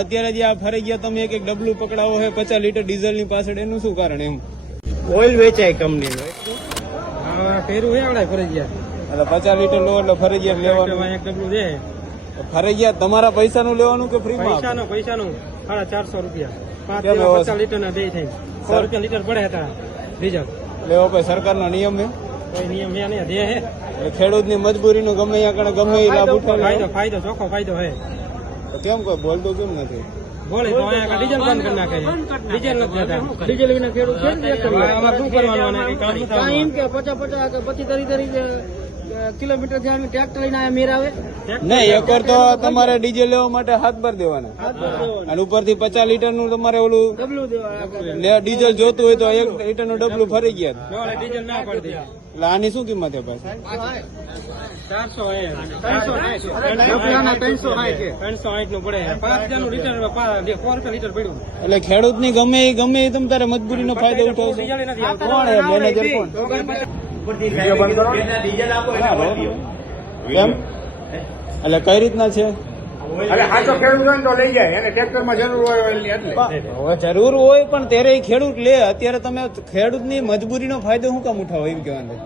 અત્યારે જે આ ફરી ગયા તમે એક ડબલું પકડાવો છે 50 લીટર ડીઝલ ની પાછળ, એનું શું કારણ? એમ ઓઇલ વેચાય કંપનીનું ફેરું હે આવડે ફરજિયાત, એટલે 50 લીટર લો એટલે ફરજિયાત લેવાનું. એક ડબલું છે ફરજિયાત. તમારા પૈસા નું લેવાનું કે ફ્રી માં? પૈસાનું 450 રૂપિયા 50 લીટર ના બે થાય 100 રૂપિયા લીટર પડે હતા ડીઝલ લેવો. ભાઈ સરકારનો નિયમ છે, કોઈ નિયમ નહીં દે હે. ખેડૂત ની મજબૂરી નું ગમે ત્યાં ગમે એ લાભ ઉઠાવે. ફાયદો ચોખ્ખો ફાયદો હે. તો કેમ કોઈ બોલતું કેમ નથી? બોલે તો અહીંયા ડીઝલ બંધ કરી નાખે. ડીઝલ નથી દેતા. ડીઝલ વિના ખેડૂત છે અમારે શું કરવાનું? એમ કે 50 25 કિલોમીટર થી ટ્રેક્ટર લઈને આયા મેર આવે નહીં. એકવાર તો તમારે ડીઝલ લેવા માટે હાથ ભર દેવાના, અને ઉપરથી 50 લીટર નું તમારે ઓલું ડીઝલ જોતું હોય તો 1 લીટર નું ડબલું ફરી ગયા. ડીઝલ ના પડતી. એટલે આની શું કિંમત છે ભાઈ? 360 નું પડે. 5000 નું લીટર 4 લીટર પડ્યું. એટલે ખેડૂત ની ગમે એ તમે તારે મજબૂરી નો ફાયદો ઉઠાવશો. કોણ મેનેજર કોણ? કેમ? એટલે કઈ રીતના છે? જરૂર હોય પણ ત્યારે ખેડૂત લે. અત્યારે તમે ખેડૂત ની મજબૂરી નો ફાયદો શું કામ ઉઠાવો એમ કહેવાનું?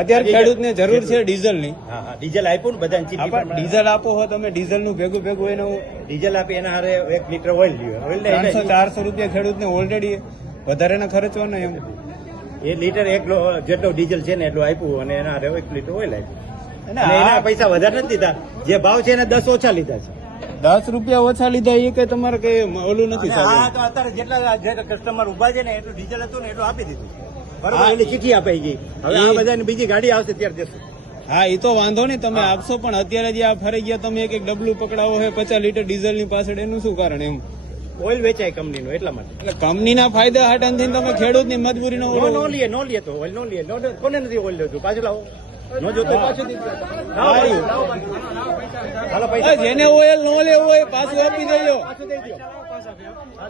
અત્યારે ખેડૂત ને જરૂર છે ડીઝલ ની. ડીઝલ આપ્યું ને બધા ડીઝલ આપો હો તમે, ડીઝલ નું ભેગું એનું ડીઝલ આપી એના હારે 1 લીટર ઓઇલ લ્યો. 300-400 રૂપિયા ખેડૂત ને ઓલરેડી વધારે ના ખર્ચવાના. એમ એ લીટર જેટલો ડીઝલ છે ને એટલું આપ્યું અને એના 1 લીટર ઓઇલ આપ્યું. એના પૈસા વધારે નથી દીધા, જે ભાવ છે એને 10 ઓછા લીધા છે. 10 રૂપિયા ઓછા લીધા એ કઈ તમારે કઈ ઓલું નથી? અત્યારે જેટલા કસ્ટમર ઉભા છે ને એટલું ડીઝલ હતું ને એટલું આપી દીધું બરોબર. એની ચીઠી અપાઈ ગઈ. હવે આ બધાની બીજી ગાડી આવશે ત્યારે દેશું. હા એ તો વાંધો નહીં, તમે આપશો. પણ અત્યારે જે આ ફરી ગયા તમે એક ડબલું પકડાવો છે 50 લીટર ડીઝલ ની પાછળ, એનું શું કારણ? એમ ઓઇલ વેચાય કંપનીનું એટલા માટે. એટલે કંપનીના ફાયદા હાટાથી તમે ખેડૂત ની મજબૂરી નો લે તો ઓઇલ નો લે. કોને નથી ઓઇલ લેતું? પાછું લાવો. નો જોતો પાછું જેને ઓઇલ નો લેવું હોય પાછું આપી દેજો.